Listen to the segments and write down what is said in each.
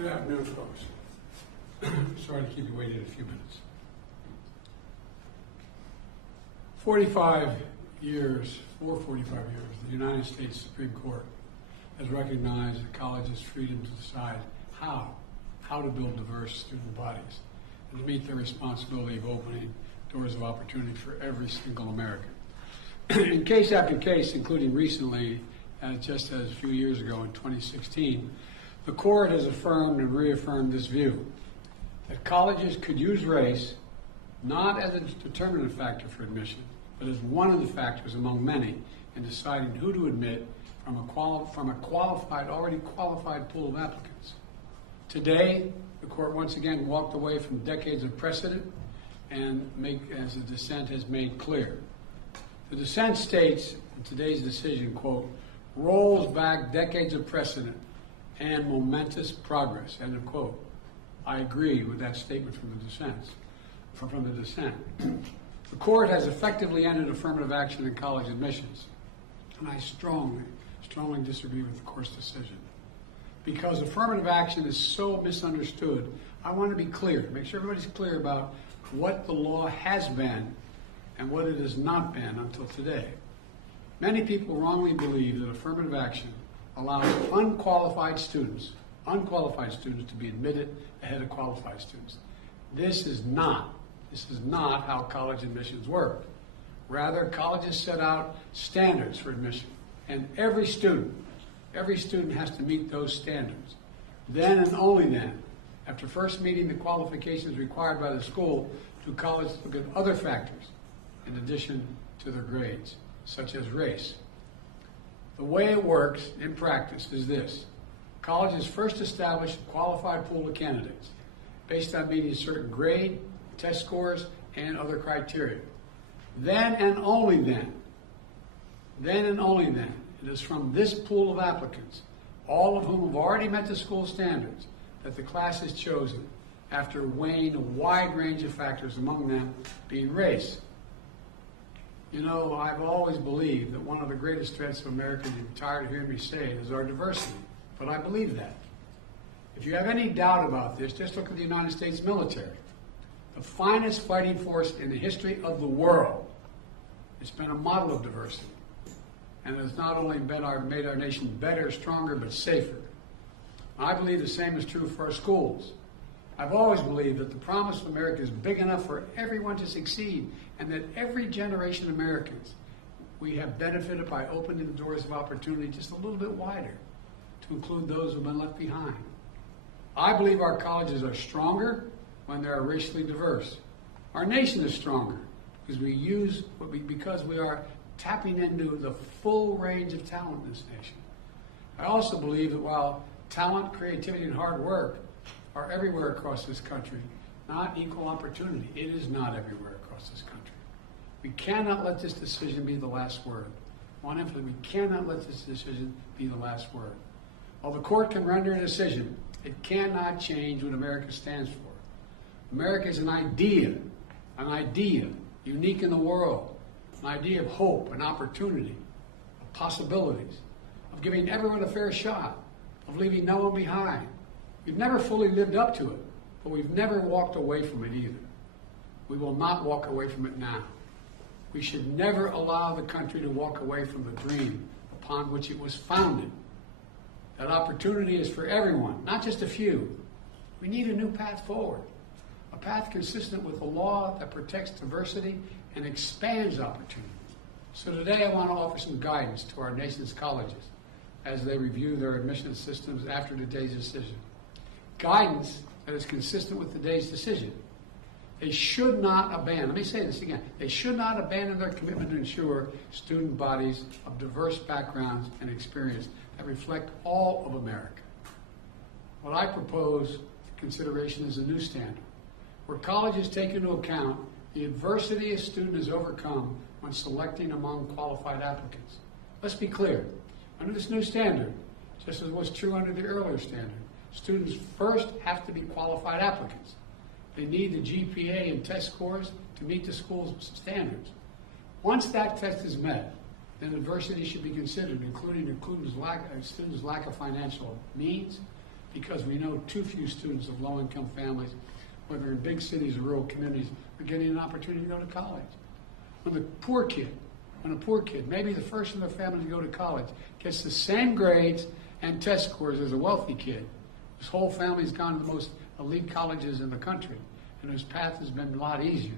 Good afternoon, folks. Sorry to keep you waiting a few minutes. 45 years, the United States Supreme Court has recognized the college's freedom to decide how to build diverse student bodies and to meet their responsibility of opening doors of opportunity for every single American. In case after case, including recently, just as a few years ago in 2016, the court has affirmed and reaffirmed this view that colleges could use race not as a determinative factor for admission, but as one of the factors among many in deciding who to admit from a already qualified pool of applicants. Today, the court once again walked away from decades of precedent and as the dissent has made clear. The dissent states in today's decision, quote, rolls back decades of precedent and momentous progress, end of quote. I agree with that statement from the dissent. The court has effectively ended affirmative action in college admissions, and I strongly disagree with the court's decision. Because affirmative action is so misunderstood, I want to be clear, make sure everybody's clear about what the law has been and what it has not been until today. Many people wrongly believe that affirmative action allows unqualified students to be admitted ahead of qualified students. This is not how college admissions work. Rather, colleges set out standards for admission, and every student has to meet those standards. Then and only then, after first meeting the qualifications required by the school, do colleges look at other factors in addition to their grades, such as race. The way it works in practice is this. Colleges first establish a qualified pool of candidates based on meeting certain grade, test scores, and other criteria. Then and only then, it is from this pool of applicants, all of whom have already met the school standards, that the class is chosen after weighing a wide range of factors, among them being race. You know, I've always believed that one of the greatest threats of America, and you're tired of hearing me say it, is our diversity. But I believe that. If you have any doubt about this, just look at the United States military. The finest fighting force in the history of the world. It's been a model of diversity. And it has not only made our nation better, stronger, but safer. I believe the same is true for our schools. I've always believed that the promise of America is big enough for everyone to succeed, and that every generation of Americans, we have benefited by opening the doors of opportunity just a little bit wider to include those who have been left behind. I believe our colleges are stronger when they are racially diverse. Our nation is stronger because we are tapping into the full range of talent in this nation. I also believe that while talent, creativity, and hard work are everywhere across this country, not equal opportunity. It is not everywhere across this country. We cannot let this decision be the last word. I want to emphasize, we cannot let this decision be the last word. While the court can render a decision, it cannot change what America stands for. America is an idea unique in the world, an idea of hope and opportunity, of possibilities, of giving everyone a fair shot, of leaving no one behind. We've never fully lived up to it, but we've never walked away from it either. We will not walk away from it now. We should never allow the country to walk away from the dream upon which it was founded. That opportunity is for everyone, not just a few. We need a new path forward, a path consistent with a law that protects diversity and expands opportunity. So today I want to offer some guidance to our nation's colleges as they review their admission systems after today's decision. Guidance that is consistent with today's decision. They should not abandon, let me say this again, they should not abandon their commitment to ensure student bodies of diverse backgrounds and experience that reflect all of America. What I propose for consideration is a new standard, where colleges take into account the adversity a student has overcome when selecting among qualified applicants. Let's be clear, under this new standard, just as was true under the earlier standard, students first have to be qualified applicants. They need the GPA and test scores to meet the school's standards. Once that test is met, then adversity should be considered, including a student's lack of financial means, because we know too few students of low-income families, whether in big cities or rural communities, are getting an opportunity to go to college. When a poor kid, maybe the first in their family to go to college, gets the same grades and test scores as a wealthy kid, his whole family's gone to the most elite colleges in the country, and his path has been a lot easier.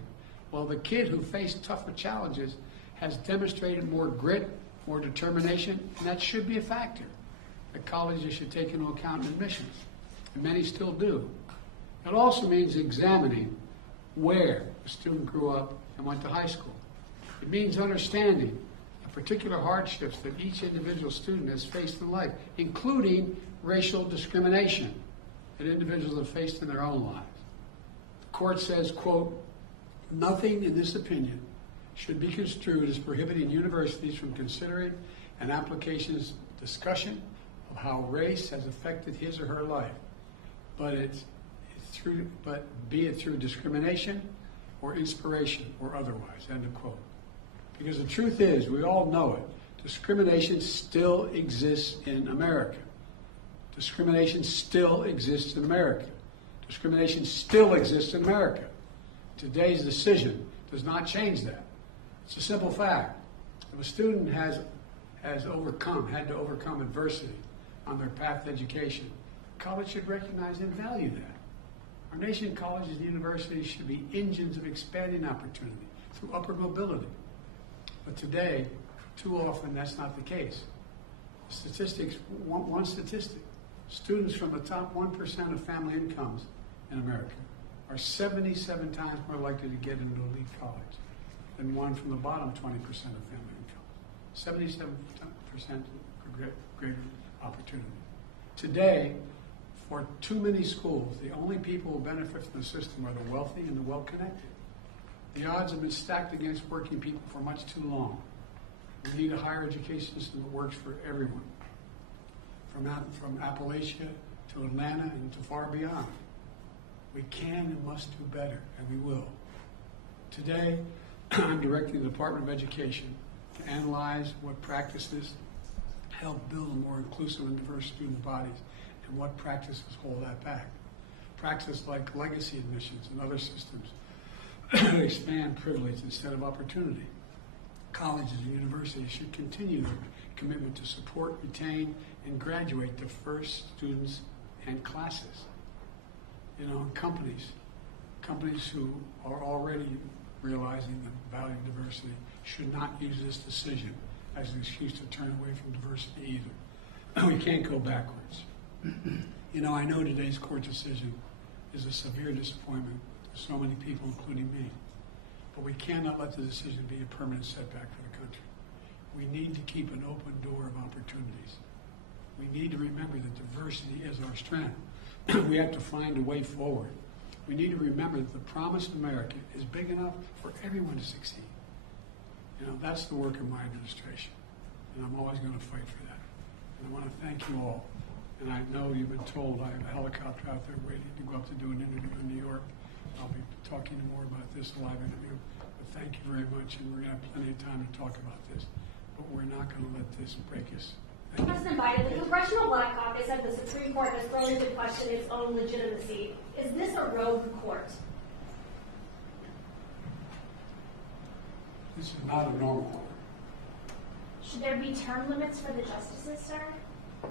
Well, the kid who faced tougher challenges has demonstrated more grit, more determination, and that should be a factor that colleges should take into account in admissions, and many still do. It also means examining where a student grew up and went to high school. It means understanding the particular hardships that each individual student has faced in life, including racial discrimination that individuals have faced in their own lives. The court says, quote, "Nothing in this opinion should be construed as prohibiting universities from considering an application's discussion of how race has affected his or her life, but be it through discrimination or inspiration or otherwise," end of quote. Because the truth is, we all know it, discrimination still exists in America. Discrimination still exists in America. Discrimination still exists in America. Today's decision does not change that. It's a simple fact. If a student had to overcome adversity on their path to education, college should recognize and value that. Our nation's colleges and universities should be engines of expanding opportunity through upward mobility. But today, too often, that's not the case. Statistics, one statistic, students from the top 1% of family incomes in America are 77 times more likely to get into elite college than one from the bottom 20% of family income. 77% greater opportunity. Today, for too many schools, the only people who benefit from the system are the wealthy and the well-connected. The odds have been stacked against working people for much too long. We need a higher education system that works for everyone, from Appalachia to Atlanta and to far beyond. We can and must do better, and we will. Today, I'm directing the Department of Education to analyze what practices help build more inclusive and diverse student bodies and what practices hold that back. Practices like legacy admissions and other systems expand privilege instead of opportunity. Colleges and universities should continue their commitment to support, retain, and graduate diverse students and classes. Companies who are already realizing the value of diversity should not use this decision as an excuse to turn away from diversity either. We can't go backwards. I know today's court decision is a severe disappointment to so many people, including me. But we cannot let the decision be a permanent setback for the country. We need to keep an open door of opportunities. We need to remember that diversity is our strength. We have to find a way forward. We need to remember that the promised America is big enough for everyone to succeed. That's the work of my administration, and I'm always going to fight for that. And I want to thank you all. And I know you've been told I have a helicopter out there waiting to go up to do an interview in New York. I'll be talking more about this live interview. But thank you very much, and we're going to have plenty of time to talk about this. But we're not going to let this break us. President Biden, the Congressional Black Caucus said the Supreme Court has thrown into question its own legitimacy. Is this a rogue court? This is not a normal court. Should there be term limits for the justices, sir?